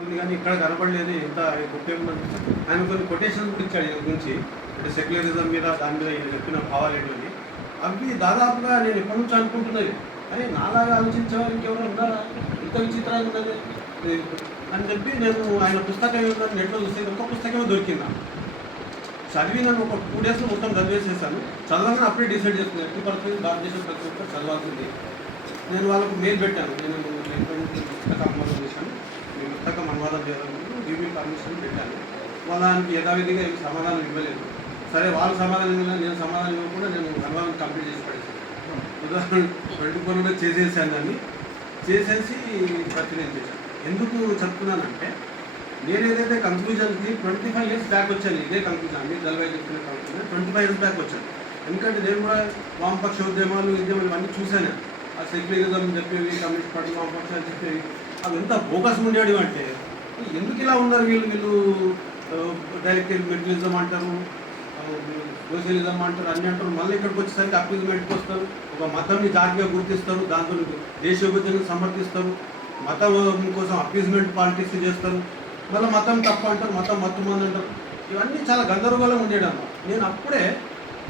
ఉంది కానీ ఇక్కడ కనపడలేదు. ఎంత గొప్ప ఏముందని ఆయన కొన్ని కొటేషన్స్ కూడా ఇచ్చాడు ఈయన గురించి. అంటే సెక్యులరిజం మీద దాని మీద ఈయన చెప్పిన భావాలు ఏంటి అవి దాదాపుగా నేను ఎప్పటి నుంచి అనుకుంటున్నది. అరే నాలాగా ఆలోచించే వాళ్ళు ఇంకెవరో ఉన్నారా, ఇంత విచిత్రంగా ఉన్నది అని చెప్పి నేను ఆయన పుస్తకం ఏమన్నా నెట్లో చూస్తే ఒక పుస్తకమే దొరికిందా చదివి నేను ఒక 2 డేస్లో మొత్తం చదివేసేసాను. చదవగానే అప్పుడే డిసైడ్ చేస్తున్నాను 80% భారతదేశం ప్రతి ఒక్కరు చదవాల్సింది. నేను వాళ్ళకు మెయిల్ పెట్టాను, నేను పుస్తకం అనువాదం చేశాను, మీ పుస్తకం అనువాదం చేయాలని రివ్యూ పర్మిషన్ పెట్టాను. వాళ్ళకి యథావిధిగా ఏమి సమాధానం ఇవ్వలేదు. సరే వాళ్ళు సమాధానం ఇవ్వలేదు, నేను సమాధానం ఇవ్వకుండా నేను అనువాదం కంప్లీట్ చేసి పడేసాను. ఉదాహరణ 24లో చేసేసాను, దాన్ని చేసేసి ప్రచురణ చేశాను. ఎందుకు చెప్తున్నానంటే నేను ఏదైతే కంక్లూజన్కి 25 ఇయర్స్ బ్యాక్ వచ్చాను. ఇదే కంక్లూజన్ మీరు జలవాయు చెప్తున్న కంక్లూజన్ 25 ఇయర్స్ బ్యాక్ వచ్చాను. ఎందుకంటే నేను కూడా వామపక్ష ఉద్యమాలు ఇవన్నీ చూశాను. ఆ సెక్యులరిజం చెప్పేవి, కమ్యూనిస్ట్ పార్టీ వామపక్షాలు చెప్పేవి అవి ఎంత ఫోకస్ ఉండేవి అంటే ఎందుకు ఇలా ఉన్నారు వీళ్ళు డైరెక్ట్ మెటీరియలిజం అంటారు, సోషలిజం అంటారు, అన్నీ అంటారు. మళ్ళీ ఇక్కడికి వచ్చేసరికి అప్పీజ్మెంట్కి వస్తారు, ఒక మతంని జాతిగా గుర్తిస్తారు, దాంతో దేశ విభజనను సమర్థిస్తారు, మతం కోసం అప్పీజ్మెంట్ పాలిటిక్స్ చేస్తారు, మళ్ళీ మతం తప్ప అంటారు, మతం మత్తుమంది అంటారు. ఇవన్నీ చాలా గందరగోళం ఉండేదన్నమాట. నేను అప్పుడే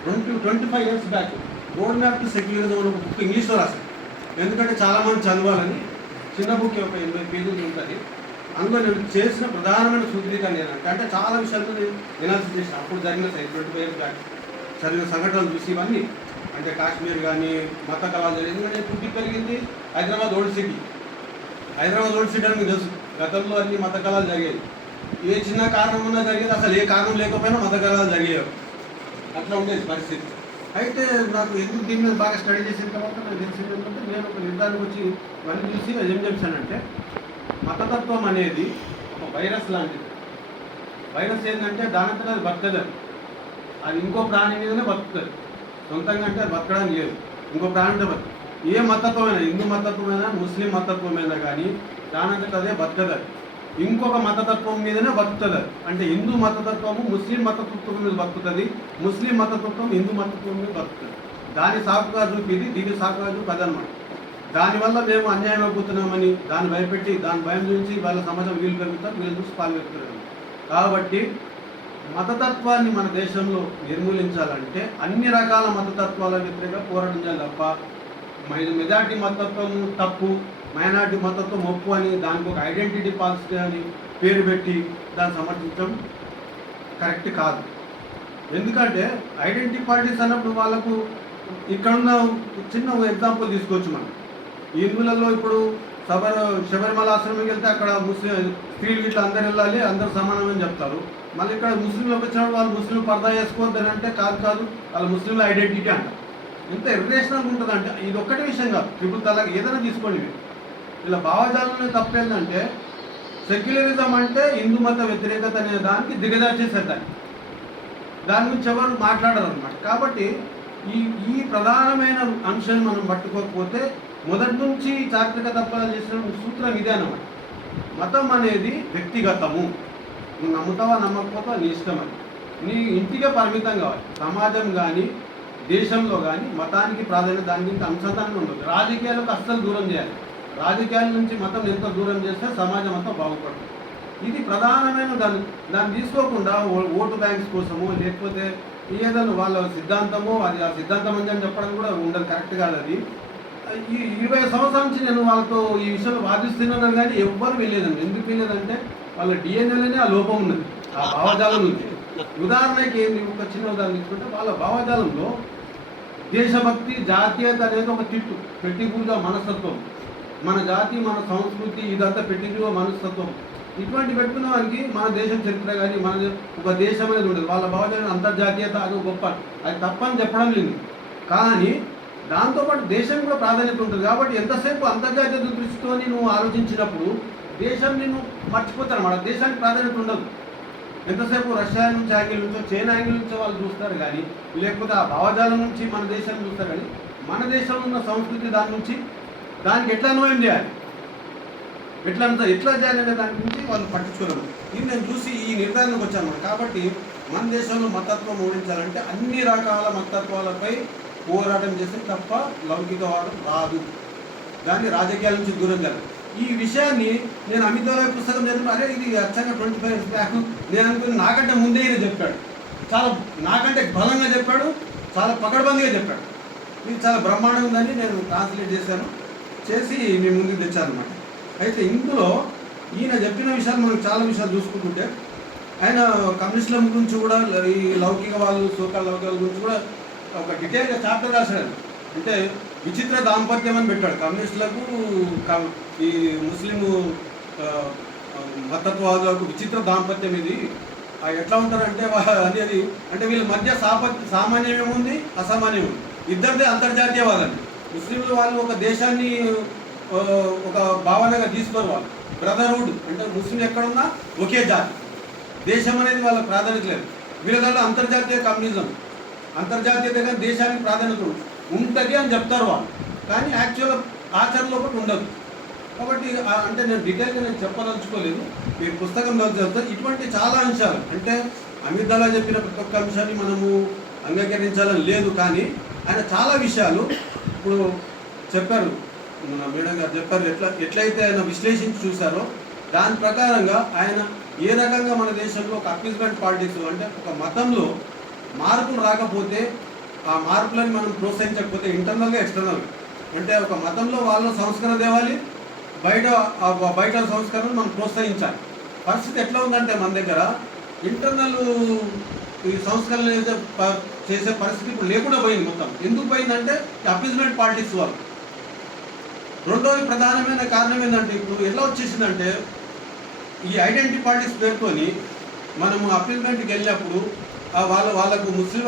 25 years back road map to secularism అని ఒక బుక్ ఇంగ్లీష్లో రాశాను. ఎందుకంటే చాలామంది చదవాలని. చిన్న బుక్ ఒక 80 పేజీలు ఉంటుంది. అందులో నేను చేసిన ప్రధానమైన సూత్రీకరణ ఏంటంటే అంటే చాలా విషయాలు నేను ఎనాలిసిస్ చేసిన అప్పుడు జరిగిన 25 ఇయర్స్ బ్యాక్ జరిగిన సంఘటనలు చూసి ఇవన్నీ. అంటే కాశ్మీర్ కానీ మత కళాలు జరిగింది. ఎందుకంటే పుట్టి పెరిగింది Hyderabad old city. Hyderabad old city అని మీకు తెలుసు, గతంలో అన్ని మత కళాలు జరిగేది. ఏ చిన్న కారణం ఉన్నా జరిగేది, అసలు ఏ కారణం లేకపోయినా మత కళాలు జరిగేవి. అట్లా ఉండేది పరిస్థితి. అయితే నాకు ఎందుకు దీని మీద బాగా స్టడీ చేసిన తర్వాత నాకు తెలిసింది ఏంటంటే నేను ఒక నిర్ధారణకు వచ్చి ఇవన్నీ చూసి ఏం చెప్పానంటే మతతత్వం అనేది ఒక వైరస్ లాంటిది. వైరస్ ఏంటంటే దానంతటా అది బతకదు. అది ఇంకో ప్రాణి మీదనే బతుకుతుంది. సొంతంగా అంటే అది బతకడానికి లేదు. ఇంకో ప్రాణితో బతుకు. ఏ మతత్వమైనా, హిందూ మతత్వమైనా ముస్లిం మతత్వమైనా కానీ దానంతట అదే బతకదు. ఇంకొక మతతత్వం మీదనే బతుకుతుంది. అంటే హిందూ మతతత్వము ముస్లిం మతతత్వం మీద బతుకుతుంది, ముస్లిం మతతత్వం హిందూ మతత్వం మీద బతుకుతుంది. దాని సాకుగా చూపిది, దీని సాకుగా చూపి అనమాట. దానివల్ల మేము అన్యాయం అయిపోతున్నామని దాన్ని భయపెట్టి దాని భయం నుంచి వాళ్ళ సమాజం వీలు పెరుగుతారు, వీళ్ళు చూసి పాలు పెరుగుతారు. కాబట్టి మతతత్వాన్ని మన దేశంలో నిర్మూలించాలంటే అన్ని రకాల మతతత్వాల వ్యతిరేకంగా పోరాటం చేయాలి తప్ప మెజార్టీ మతత్వం తప్పు, మైనార్టీ మతత్వం ఒప్పు అని దానికి ఒక ఐడెంటిటీ పాలసీ అని పేరు పెట్టి దాన్ని సమర్థించడం కరెక్ట్ కాదు. ఎందుకంటే ఐడెంటిటీ పాలిటిక్స్ అన్నప్పుడు వాళ్ళకు ఇక్కడున్న చిన్న ఎగ్జాంపుల్ తీసుకోవచ్చు. మనం హిందువులలో ఇప్పుడు శబరిమల ఆశ్రమంకి వెళ్తే అక్కడ ముస్లిం స్త్రీలు ఇట్లా అందరు వెళ్ళాలి, అందరూ సమానమని చెప్తారు. మళ్ళీ ఇక్కడ ముస్లింలకు వచ్చినప్పుడు వాళ్ళు ముస్లిం పర్దా చేసుకోవద్దని అంటే కాదు వాళ్ళ ముస్లింల ఐడెంటిటీ అంట. ఎంత ఇర్రేషనల్గా ఉంటుంది అంటే ఇది ఒక్కటే విషయం కాదు, ట్రిపుల్ తలాక్ ఏదైనా తీసుకోండి. ఇలా భావజాలంలో తప్పేందంటే సెక్యులరిజం అంటే హిందూ మత వ్యతిరేకత అనే దానికి దిగజార్చేసారు. దాని గురించి ఎవరు మాట్లాడరు అనమాట. కాబట్టి ఈ ప్రధానమైన అంశాన్ని మనం పట్టుకోకపోతే మొదటి నుంచి చారిత్రక తప్పాలు చేసిన సూత్రం ఇదే అనమాట. మతం అనేది వ్యక్తిగతము, నువ్వు నమ్ముతావా నమ్మకపోతావా నీ ఇష్టం. అని నీ ఇంటికే పరిమితం కావాలి. సమాజం కానీ దేశంలో కానీ మతానికి ప్రాధాన్యత దాని గురించి అనుసంధానం ఉండదు. రాజకీయాలకు అస్సలు దూరం చేయాలి. రాజకీయాల నుంచి మతం ఎంత దూరం చేస్తే సమాజం అంతా బాగుపడుతుంది. ఇది ప్రధానమైన దాన్ని తీసుకోకుండా ఓటు బ్యాంక్స్ కోసము లేకపోతే ఏదైనా వాళ్ళ సిద్ధాంతమో అది ఆ సిద్ధాంతం అని చెప్పడం కూడా ఉండదు, కరెక్ట్ కాదు. అది ఈ 20 సంవత్సరాల నుంచి నేను వాళ్ళతో ఈ విషయంలో వాదిస్తున్నాను కానీ ఎవ్వరు వెళ్ళలేదండి. ఎందుకు వెళ్ళలేదంటే వాళ్ళ డిఎన్ఏలోనే ఆ లోపం ఉన్నది, ఆ భావజాలం ఉంది. ఉదాహరణకి ఏంటి, ఒక చిన్న ఉదాహరణ తీసుకుంటే వాళ్ళ భావజాలంలో దేశభక్తి జాతీయత అనేది ఒక తిట్టు, పెట్టిపూజ మనస్తత్వం, మన జాతి మన సంస్కృతి ఇదంతా పెట్టిపూజ మనస్తత్వం. ఇటువంటి పెట్టుకున్న వారికి మన దేశం చరిత్ర కానీ మన ఒక దేశం అనేది ఉండదు. వాళ్ళ భావజాలం అంతర్జాతీయత అది గొప్ప, అది తప్పని చెప్పడం లేదు. కానీ దాంతోపాటు దేశం కూడా ప్రాధాన్యత ఉంటుంది. కాబట్టి ఎంతసేపు అంతర్జాతీయ దృష్టితో నువ్వు ఆలోచించినప్పుడు దేశం నిన్ను మర్చిపోతారు. మన దేశానికి ప్రాధాన్యత ఉండదు. ఎంతసేపు రష్యా నుంచి యాంగిల్ నుంచో చైనా యాంగిల్ నుంచో వాళ్ళు చూస్తారు కానీ లేకపోతే ఆ భావజాలం నుంచి మన దేశాన్ని చూస్తారు కానీ మన దేశంలో ఉన్న సంస్కృతి దాని నుంచి దానికి ఎట్లా అన్వయం చేయాలి, ఎట్లా చేయాలనే దాని గురించి వాళ్ళు పట్టించుకోరు. ఇది నేను చూసి ఈ నిర్ధారణకు వచ్చాను. కాబట్టి మన దేశంలో మతత్వం ఓడించాలంటే అన్ని రకాల మతత్వాలపై పోరాటం చేస్తే తప్ప లౌకికవాదం రాదు. దాన్ని రాజకీయాల నుంచి దూరం చేయాలి. ఈ విషయాన్ని నేను అమితాబ్ పుస్తకం చదివిన అరే ఇది అచ్చంగా 25 years బ్యాక్ నేను అనుకుని నాకంటే ముందే ఈయన చెప్పాడు, చాలా నాకంటే బలంగా చెప్పాడు, చాలా పకడ్బందీగా చెప్పాడు. ఇది చాలా బ్రహ్మాండంగా ఉందని నేను ట్రాన్స్లేట్ చేసి మీ ముందుకు తెచ్చానమాట. అయితే ఇందులో ఈయన చెప్పిన విషయాలు మనం చాలా విషయాలు చూసుకుంటుంటే ఆయన కమ్యూనిస్టుల గురించి కూడా ఈ లౌకిక వాళ్ళు సోకాల లౌకిక గురించి కూడా ఒక డీటెయిల్గా చాప్టర్ రాశాడు. అంటే విచిత్ర దాంపత్యం అని పెట్టాడు. కమ్యూనిస్టులకు ఈ ముస్లిము మతత్వవాదులకు విచిత్ర దాంపత్యం ఇది ఎట్లా ఉంటారంటే అనేది అంటే వీళ్ళ మధ్య సామాన్యం ఏముంది, అసామాన్యం ఉంది. ఇద్దరిదే అంతర్జాతీయవాదండి. ముస్లింలు వాళ్ళు ఒక దేశాన్ని ఒక భావనగా తీసుకోరు. వాళ్ళు బ్రదర్హుడ్ అంటే ముస్లిం ఎక్కడున్నా ఒకే జాతి, దేశం అనేది వాళ్ళకి ప్రాధాన్యత లేదు. వీళ్ళ దాంట్లో అంతర్జాతీయ కమ్యూనిజం, అంతర్జాతీయతగా దేశానికి ప్రాధాన్యత ఉంటుంది అని చెప్తారు వాళ్ళు, కానీ యాక్చువల్ ఆచరణలో ఒకటి ఉండదు. కాబట్టి అంటే నేను డీటెయిల్గా నేను చెప్పదలుచుకోలేదు, మీరు పుస్తకంలో చదువుతా. ఇటువంటి చాలా అంశాలు అంటే అమిత్ చెప్పిన ప్రతి ఒక్క అంశాన్ని మనము అంగీకరించాలని లేదు, కానీ ఆయన చాలా విషయాలు ఇప్పుడు చెప్పారు, మన మేడం గారు చెప్పారు. ఎట్లయితే ఆయన విశ్లేషించి చూశారో దాని ప్రకారంగా ఆయన ఏ రకంగా మన దేశంలో ఒక అప్పీస్మెంట్ పాలిటిక్స్ అంటే ఒక మతంలో మార్పులు రాకపోతే ఆ మార్పులను మనం ప్రోత్సహించకపోతే ఇంటర్నల్గా ఎక్స్టర్నల్ అంటే ఒక మతంలో వాళ్ళ సంస్కరణ తేవాలి, బయట సంస్కరణను మనం ప్రోత్సహించాలి. పరిస్థితి ఎట్లా ఉందంటే మన దగ్గర ఇంటర్నల్ ఈ సంస్కరణ చేసే పరిస్థితి ఇప్పుడు లేకుండా పోయింది. మొత్తం ఎందుకు పోయిందంటే అప్పీస్మెంట్ పాలిటిక్స్ వాళ్ళు. రెండోది ప్రధానమైన కారణం ఏంటంటే ఇప్పుడు ఎట్లా వచ్చేసిందంటే ఈ ఐడెంటిటీ పాలిటిక్స్ పేరుతోని మనము అప్పీల్మెంట్కి వెళ్ళినప్పుడు వాళ్ళకు ముస్లిం